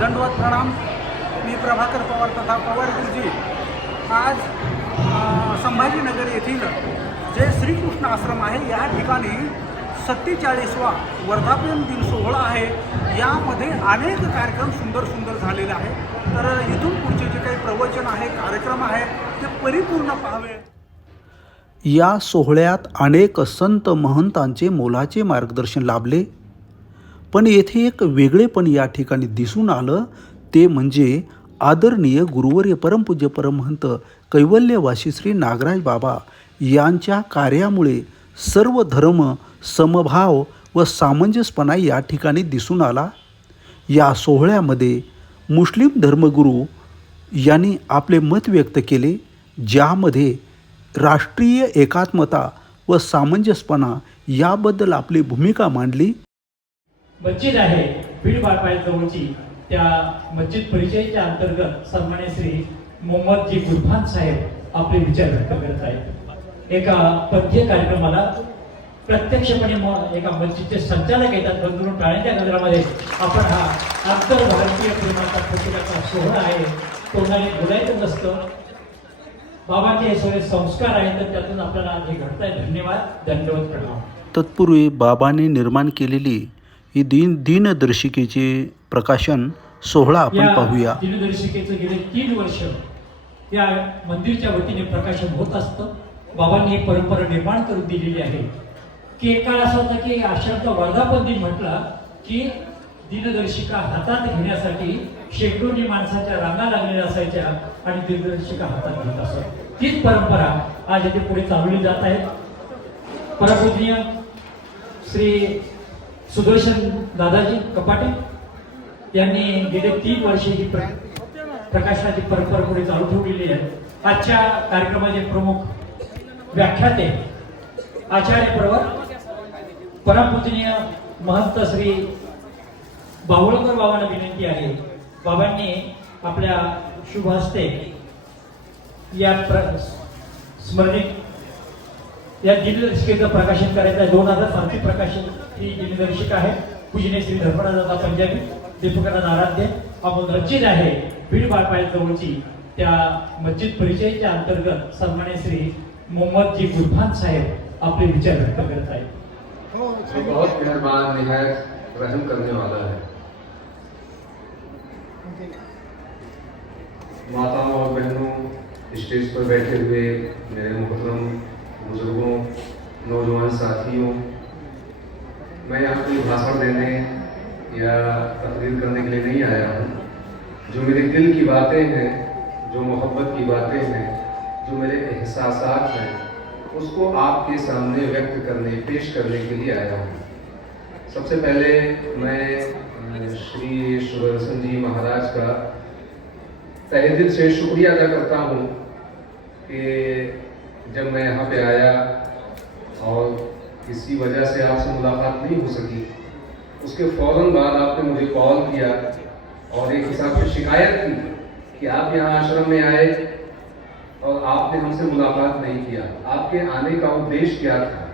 दंडवत प्रणाम। मी प्रभाकर पवार तथा पवार गुरुजी आज संभाजीनगर येथील जे श्रीकृष्ण आश्रम आहे या ठिकाणी 47वा वर्धापन दिन सोहळा आहे। यामध्ये अनेक कार्यक्रम सुंदर झालेले आहे। तर इथून पुढचे जे काही प्रवचन आहे कार्यक्रम आहे ते परिपूर्ण पाहावे। या सोहळ्यात अनेक संत महंतांचे मोलाचे मार्गदर्शन लाभले। पण येथे एक वेगळेपण या ठिकाणी दिसून आलं, ते म्हणजे आदरणीय गुरुवर्य परमपूज्य परमहंत कैवल्यवासी श्री नागराज बाबा यांच्या कार्यामुळे सर्व धर्म समभाव व सामंजस्यपणा या ठिकाणी दिसून आला। या सोहळ्यामध्ये मुस्लिम धर्मगुरू यांनी आपले मत व्यक्त केले, ज्यामध्ये राष्ट्रीय एकात्मता व सामंजस्यपणा याबद्दल आपली भूमिका मांडली। मस्जिद आहे बीड बाळपाय जवळची, त्या मस्जिद परिचयाच्या अंतर्गत सन्मान्य श्री मोहम्मद जी गुरफान साहेब आपले विचार व्यक्त करत आहेत। एका पंथीय कार्यक्रमाला प्रत्यक्षपणे एका मस्जिदचे संचालक येतात, बंधून टाळ्यांच्या गजरामध्ये आपण हा आंतरभारतीय प्रेमाचा प्रत्येकाचा सोहळा आहे। तोंडाने बोलायचं नसतं, बाबांचे सगळे संस्कार आहेत, तर त्यातून आपल्याला हे घडतंय। धन्यवाद, दंडवत प्रणाम। तत्पूर्वी बाबांनी निर्माण केलेली ही दिनदर्शिकेचे प्रकाशन सोहळा आपण पाहूया। दिनदर्शिकेचं गेले 3 वर्ष या मंदिरच्या वतीने प्रकाशन होत असतं। बाबांनी ही परंपरा निर्माण करून दिलेली आहे की एक काळ असा होता की आश्रमचा वर्धापन दिन म्हटला की दिनदर्शिका हातात घेण्यासाठी शेकडोनी माणसाच्या रांगा लागलेल्या असायच्या आणि दिनदर्शिका हातात घेत असत। तीच परंपरा आज इथे पुढे चालवली जात आहे। परमपूज्य श्री सुदर्शन दादाजी कपाटे यांनी गेले 3 वर्षे ही प्रकाशनाची परंपरा पुढे चालू ठेवलेली आहे। आजच्या कार्यक्रमाचे प्रमुख व्याख्याते आचार्य प्रवर परमपूजनीय महंत श्री बावळकर बाबांना विनंती आहे, बाबांनी आपल्या शुभ हस्ते या स्मरणिक या दिनदर्शिकेचं प्रकाशन करायचं आहे। 2007 प्रकाशन ही दिनदर्शिका आहे। पूजनीय श्री धर्मराज पंजाबी दीपकनाथ आराध्य अमोल रचित आहे बीड बाळपाय जवळची, त्या मस्जिद परिचयाच्या अंतर्गत सन्मान्य श्री मोहम्मद जी गुरफान साहेब आपले विचार व्यक्त करत आहेत। बहुत मेहरबान, निहायत रहम करने वाला है। माताओं और बहनों, स्टेज पर बैठे हुए मेरे मुहतरम बुजुर्गों, नौजवान साथियों, मैं यहाँ कोई भाषण देने या तकरीर करने के लिए नहीं आया हूँ। जो मेरे दिल की बातें हैं, जो मोहब्बत की बातें हैं, जो मेरे एहसासात हैं, उसको आपके सामने व्यक्त करने, पेश करने के लिए आया हूँ। सबसे पहले मैं श्री सुदर्शन जी महाराज का तहे दिल से शुक्रिया अदा करता हूँ कि जब मैं यहाँ पे आया और किसी वजह से आपसे मुलाकात नहीं हो सकी, उसके फ़ौरन बाद आपने मुझे कॉल किया और एक हिसाब से शिकायत की कि आप यहाँ आश्रम में आए और आपने हमसे मुलाकात नहीं किया, आपके आने का उद्देश्य क्या था।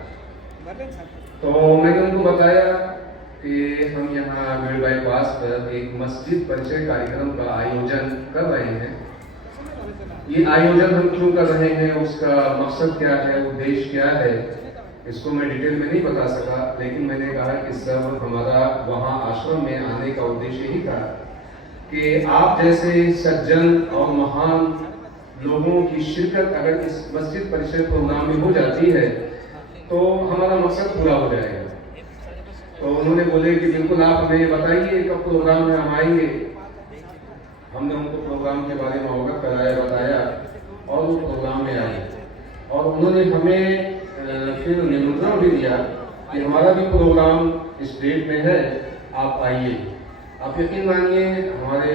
तो मैंने उनको बताया कि हम यहाँ बीड़ बाईपास पर एक मस्जिद परिचय कार्यक्रम का आयोजन कर रहे हैं। ये आयोजन हम क्यों कर रहे हैं, उसका मकसद क्या है, उद्देश्य क्या है, इसको मैं डिटेल में नहीं बता सका, लेकिन मैंने कहा कि सर हमारा वहाँ आश्रम में आने का उद्देश्य यही था कि आप जैसे सज्जन और महान लोगों की शिरकत अगर इस मस्जिद परिचय प्रोग्राम में हो जाती है तो हमारा मकसद पूरा हो जाएगा। तो उन्होंने बोले कि बिल्कुल आप हमें बताइए कब प्रोग्राम में हम आएंगे। हमने उनको प्रोग्राम के बारे में अवगत कराया, बताया और वो प्रोग्राम में आए और उन्होंने हमें फिर निमंत्रण भी दिया कि हमारा भी प्रोग्राम इस डेट में है, आप आइए। आप यकीन मानिए हमारे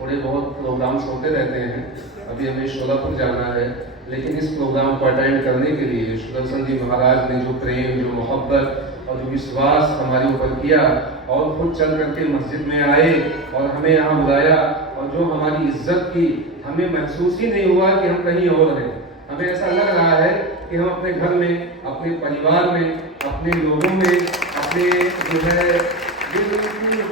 थोड़े बहुत प्रोग्राम्स होते रहते हैं। अभी हमें शोलापुर जाना है, लेकिन इस प्रोग्राम को अटेंड करने के लिए सुदर्शन जी महाराज ने जो प्रेम, जो मोहब्बत और जो विश्वास हमारे ऊपर किया और खुद चल करके मस्जिद में आए और हमें यहाँ बुलाया और जो हमारी इज्जत की, हमें महसूस ही नहीं हुआ कि हम कहीं और हैं। हमें ऐसा लग रहा है कि हम अपने घर में, अपने परिवार में, अपने लोगों में, अपने जो है बिल्कुल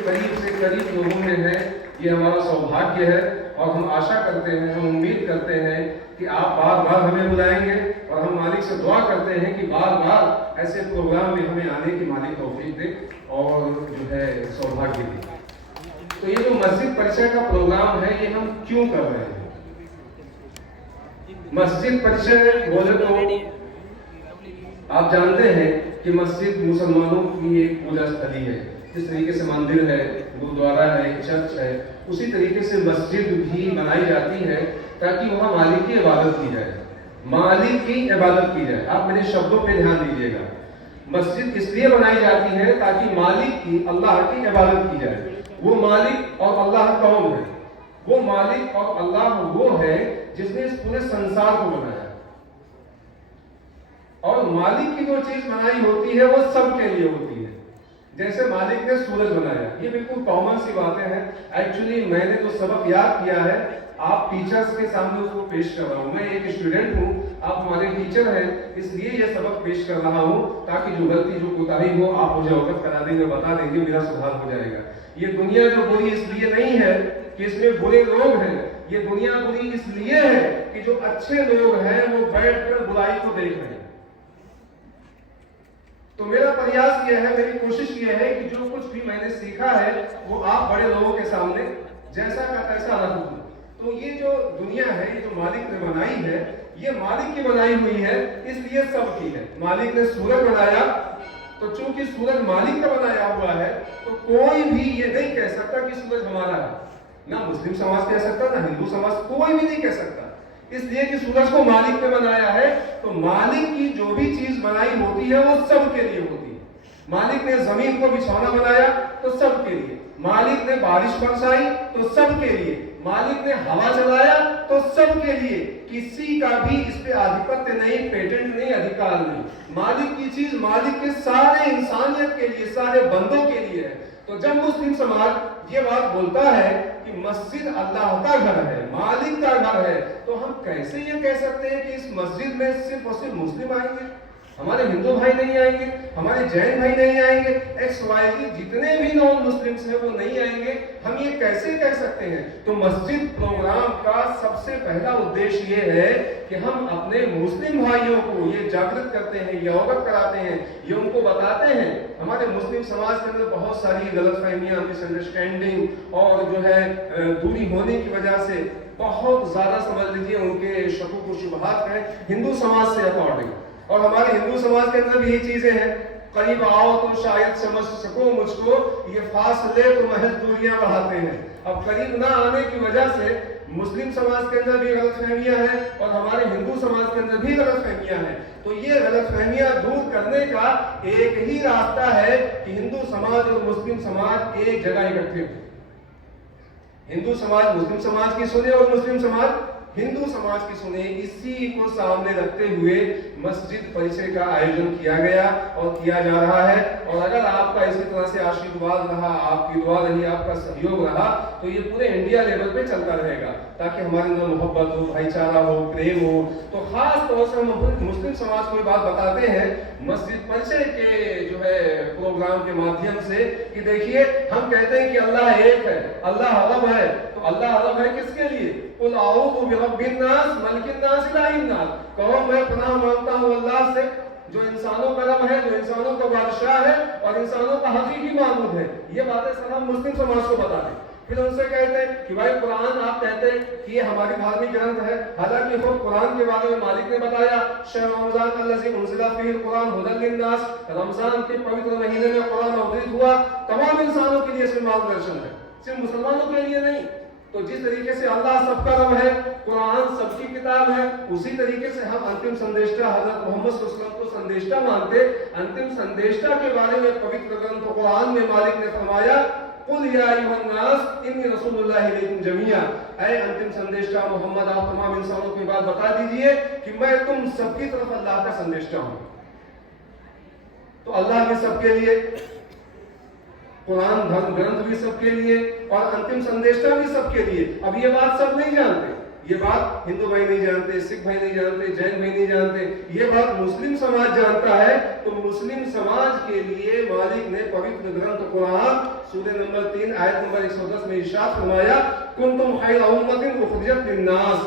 करीब से करीब लोगों में है ये हमारा सौभाग्य है और हम आशा करते हैं, हम उम्मीद करते हैं कि आप बार बार हमें बुलाएंगे और हम मालिक से दुआ करते हैं कि बार बार ऐसे प्रोग्राम में हमें आने की मालिक तौफीक दे और जो है सौभाग्य दे। तो ये जो मस्जिद परिचय का प्रोग्राम है ये हम क्यों कर रहे हैं? मस्जिद परिचय बोले तो आप जानते हैं कि मस्जिद मुसलमानों की एक पूजा स्थली है। जिस तरीके से मंदिर है, गुरुद्वारा है, चर्च है, उसी तरीके से मस्जिद भी बनाई जाती है ताकि वहाँ मालिक की इबादत की जाए, मालिक की इबादत की जाए। आप मेरे शब्दों पे ध्यान दीजिएगा। मस्जिद इसलिए बनाई जाती है ताकि मालिक की, अल्लाह की इबादत की जाए। वो मालिक और अल्लाह कौन है? वो मालिक और अल्लाह वो है जिसने इस पूरे संसार को बनाया। और मालिक की जो चीज बनाई होती है वो सबके लिए होती है। जैसे मालिक ने सूरज बनाया, ये बिल्कुल कॉमन सी बातें हैं। एक्चुअली मैंने जो सबक याद किया है आप टीचर्स के सामने उसको पेश कर रहा हूँ। मैं एक स्टूडेंट हूँ, आप हमारे टीचर हैं, इसलिए ये सबक पेश कर रहा हूँ ताकि जो गलती जो कोताही हो आप मुझे अवगत करा देंगे, बता देंगे, मेरा सुधार हो जाएगा। ये दुनिया जो बुरी इसलिए नहीं है कि इसमें बुरे लोग हैं, ये दुनिया बुरी इसलिए है कि जो अच्छे लोग हैं वो बैठकर बुराई को देख रहे हैं। तो मेरा प्रयास यह है, मेरी कोशिश यह है कि जो कुछ भी मैंने सीखा है वो आप बड़े लोगों के सामने जैसा का तैसा रख दूं। तो ये जो दुनिया है, ये जो मालिक ने बनाई है, ये मालिक की बनाई हुई है, इसलिए सबकी है। मालिक ने सूरज बनाया, तो चूंकि सूरज मालिक का बनाया हुआ है तो कोई भी ये नहीं कह सकता कि सूरज हमारा है। ना मुस्लिम समाज कह सकता, ना हिंदू समाज, कोई भी नहीं कह सकता। इसलिए कि सूरज को मालिक ने बनाया है, तो मालिक की जो भी चीज बनाई होती है वो सबके लिए होती है। मालिक ने जमीन को बिछौना बनाया तो सबके लिए, मालिक ने बारिश बरसाई तो सबके लिए, मालिक ने हवा चलाया तो सबके लिए। किसी का भी इस पे आधिपत्य नहीं, पेटेंट नहीं, अधिकार नहीं। मालिक की चीज मालिक के सारे इंसानियत के लिए, सारे बंदों के लिए है। तो जब मुस्लिम समाज ये बात बोलता है कि मस्जिद अल्लाह का घर है, मालिक का घर है, तो हम कैसे ये कह सकते हैं कि इस मस्जिद में सिर्फ और सिर्फ मुस्लिम आएंगे? हमारे हिंदू भाई नहीं आएंगे, हमारे जैन भाई नहीं आएंगे, XYZ जितने भी नॉन मुस्लिम्स हैं वो नहीं आएंगे? हम ये कैसे कह सकते हैं? तो मस्जिद प्रोग्राम का सबसे पहला उद्देश्य ये है कि हम अपने मुस्लिम भाइयों को ये जागृत करते हैं, ये अवगत कराते हैं, ये उनको बताते हैं। हमारे मुस्लिम समाज के अंदर बहुत सारी गलतफहमियां, मिसअंडरस्टैंडिंग और जो है दूरी होने की वजह से बहुत ज्यादा समझ लीजिए उनके शकूक और शुबहात हैं हिंदू समाज से अकॉर्डिंग। और हमारे हिंदू समाज के अंदर भी यही चीजें हैं, करीब आओ तो शायद समझ सको मुझको, ये फासले तो महज दूरियां बढ़ाते हैं। अब करीब ना आने की वजह से मुस्लिम समाज के अंदर भी गलतफहमियां हैं और हमारे हिंदू समाज के अंदर भी गलतफहमियां हैं। तो ये गलतफहमियां दूर करने का एक ही रास्ता है कि हिंदू समाज और मुस्लिम समाज एक जगह इकट्ठे हो। हिंदू समाज मुस्लिम समाज की सुने और मुस्लिम समाज हिंदू समाज की सुने। इसी को सामने रखते हुए मस्जिद परिचय का आयोजन किया गया और किया जा रहा है। और अगर आपका इसी तरह से आशीर्वाद रहा, आपकी दुआ रही, आपका सहयोग रहा, तो ये पूरे इंडिया लेवल पे चलता रहेगा ताकि हमारे अंदर मोहब्बत हो, भाईचारा हो, प्रेम हो। तो खास तौर से हम मुस्लिम समाज को बात बताते हैं मस्जिद परिचय के जो है प्रोग्राम के माध्यम से कि देखिए, हम कहते हैं कि अल्लाह एक है, अल्लाह रब है। तो अल्लाह रब है किसके लिए? कुल आऊज़ु बिरब्बिन नास मलिकिन नास इलाहिन नास। कहो मैं पनाह मांगता हूँ अल्लाह से जो इंसानों का रब है, जो इंसानों का बादशाह है और इंसानों का हकीकी माबूद है। ये बातें सब हम मुस्लिम समाज को बताते हैं। फिर उनसे कहते हैं कि भाई कुरान, आप कहते हैं कि ये हमारी धार्मिक ग्रंथ है, हालांकि खुद कुरान के बारे में मालिक ने बताया, शहर रमजान अल्लज़ी उनज़िला फ़ीहिल कुरान हुदल लिन्नास, रमजान के पवित्र महीने में कुरान अवतरित हुआ, तमाम इंसानों के लिए इसमें मार्गदर्शन है, सिर्फ मुसलमानों के लिए नहीं। तो जिस तरीके से अल्लाह सबका रब है, कुरान सबकी किताब है, उसी तरीके से हम अंतिम संदेष्टा हजरत मोहम्मद सल्लल्लाहु अलैहि वसल्लम को संदेष्टा मानते। अंतिम संदेष्टा के बारे में पवित्र ग्रंथ कुरान में मालिक ने फरमाया, कुल या अय्युहन नास इन्नी रसूलुल्लाहि इलैकुम जमीआ। ऐ अंतिम संदेष्टा मोहम्मद, आप तमाम इंसानों को बात बता दीजिए कि मैं तुम सबकी तरफ अल्लाह का संदेष्टा हूं। तो अल्लाह भी सबके लिए, कुरान धर्म ग्रंथ भी सबके लिए और अंतिम संदेशा भी सबके लिए। अब ये बात सब नहीं जानते, ये बात हिंदू भाई नहीं जानते, सिख भाई नहीं जानते, जैन भाई नहीं जानते, ये बात मुस्लिम समाज जानता है। तो मुस्लिम समाज के लिए मालिक ने पवित्र ग्रंथ कुरान सूरह नंबर 3 आयत नंबर 110 में इरशाद फरमाया, कुंतुम खैरा उम्मतिन उखरिजत लिन्नास,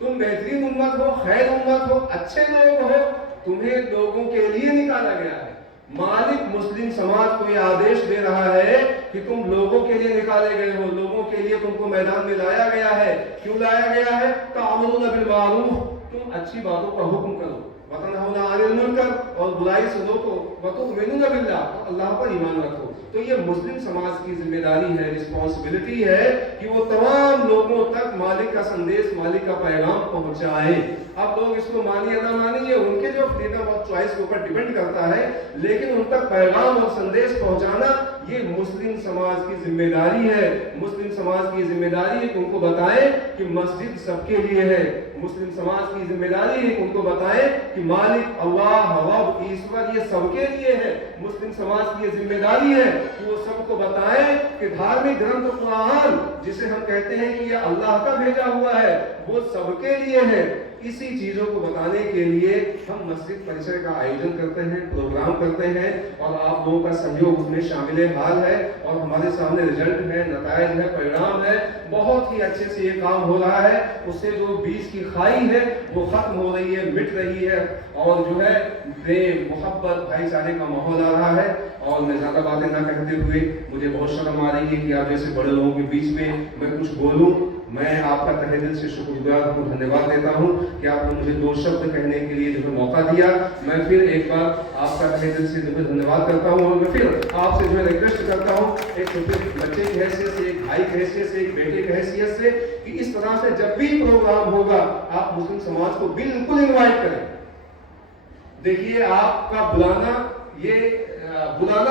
तुम बेहतरीन उम्मत हो, खैर उम्मत हो, अच्छे लोग हो, तुम्हें लोगों के लिए निकाला गया है। मालिक मुस्लिम समाज को यह आदेश दे रहा है कि तुम लोगों के लिए निकाले गए हो, लोगों के लिए तुमको मैदान में लाया गया है। क्यों लाया गया है? तामुरुना बिल मारूफ, तुम अच्छी बातों का हुक्म करो, वतनहौना अनिल मुनकर, और बुराई से रोको, वतुमिनुना बिल्लाह, तो अल्लाह पर ईमान रखो। तो ये मुस्लिम समाज की जिम्मेदारी है, रिस्पॉन्सिबिलिटी है कि वो तमाम लोगों तक मालिक का संदेश, मालिक का पैगाम पहुंचाए। अब लोग इसको मानिए या ना मानिए, उनके जो फ्रीडम ऑफ चॉइस के ऊपर डिपेंड करता है, लेकिन उन तक पैगाम और संदेश पहुंचाना ये मुस्लिम समाज की जिम्मेदारी है। मुस्लिम समाज की जिम्मेदारी है कि उनको बताएं कि मस्जिद सबके लिए है। मुस्लिम समाज की जिम्मेदारी है कि उनको बताएं कि मालिक अल्लाह, रब, ईश्वर ये सबके लिए है। मुस्लिम समाज की ये जिम्मेदारी है कि वो सबको बताएं कि धार्मिक ग्रंथ कुरान, जिसे हम कहते हैं कि ये अल्लाह का भेजा हुआ है, वो सबके लिए है। इसी चीजों को बताने के लिए हम मस्जिद परिसर का आयोजन करते हैं, प्रोग्राम करते हैं, और आप लोगों का सहयोग उसमें शामिल हाल है, और हमारे सामने रिजल्ट है, नतायज है, परिणाम है। बहुत ही अच्छे से ये काम हो रहा है। उससे जो बीच की खाई है वो खत्म हो रही है, मिट रही है, और जो है प्रेम, मोहब्बत, भाईचारे का माहौल आ रहा है। और मैं ज्यादा बातें ना कहते हुए, मुझे बहुत शर्म आ रही है कि आप जैसे बड़े लोगों के बीच में मैं कुछ बोलूं। मैं आपका तहे दिल से शुक्रगुजार हूँ, धन्यवाद देता हूँ कि आपने मुझे 2 शब्द कहने के लिए जो है मौका दिया। मैं फिर एक बार आपका तहे दिल से जो है धन्यवाद करता हूँ, और मैं फिर आपसे जो है रिक्वेस्ट करता हूँ, एक छोटे बच्चे की हैसियत से, एक भाई की हैसियत से, एक बेटे की हैसियत से, कि इस तरह से जब भी प्रोग्राम होगा आप मुस्लिम समाज को बिल्कुल इन्वाइट करें। देखिए, आपका बुलाना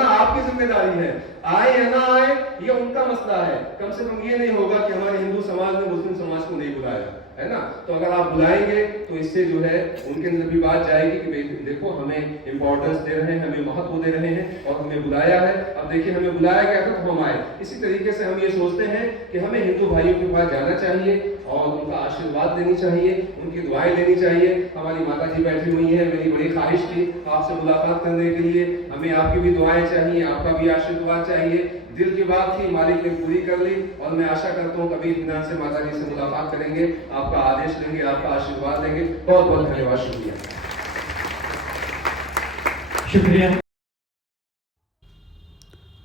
आपकी जिम्मेदारी है, आए या ना आए ये उनका मसला है। कम से कम ये नहीं होगा कि हमारे हिंदू समाज ने मुस्लिम समाज को नहीं बुलाया, है ना। तो अगर आप बुलाएंगे तो इससे जो है उनके अंदर भी बात जाएगी कि देखो हमें इंपॉर्टेंस दे रहे हैं, हमें महत्व दे रहे हैं, और हमें बुलाया है। अब देखिए, हमें बुलाया गया था तो हम आए। इसी तरीके से हम ये सोचते हैं कि हमें हिंदू भाइयों के पास जाना चाहिए और उनका आशीर्वाद लेनी चाहिए, उनकी दुआएं लेनी चाहिए। हमारी माता जी बैठी हुई हैं, मेरी बड़ी ख्वाहिश थी आपसे मुलाकात करने के लिए। हमें आपकी भी दुआएं चाहिए, आपका भी आशीर्वाद चाहिए। दिल की बात थी, मालिक ने पूरी कर ली, और मैं आशा करता हूँ कभी इत्मीनान से माता जी से मुलाकात करेंगे, आपका आदेश लेंगे, आपका आशीर्वाद लेंगे। बहुत बहुत धन्यवाद, शुक्रिया। शुक्रिया।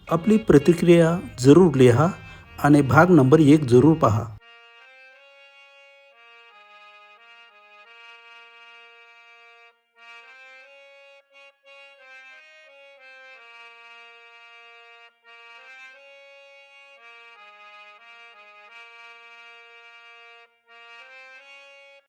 आपली प्रतिक्रिया जरूर लिहा आणि भाग नंबर 1 जरूर पहा.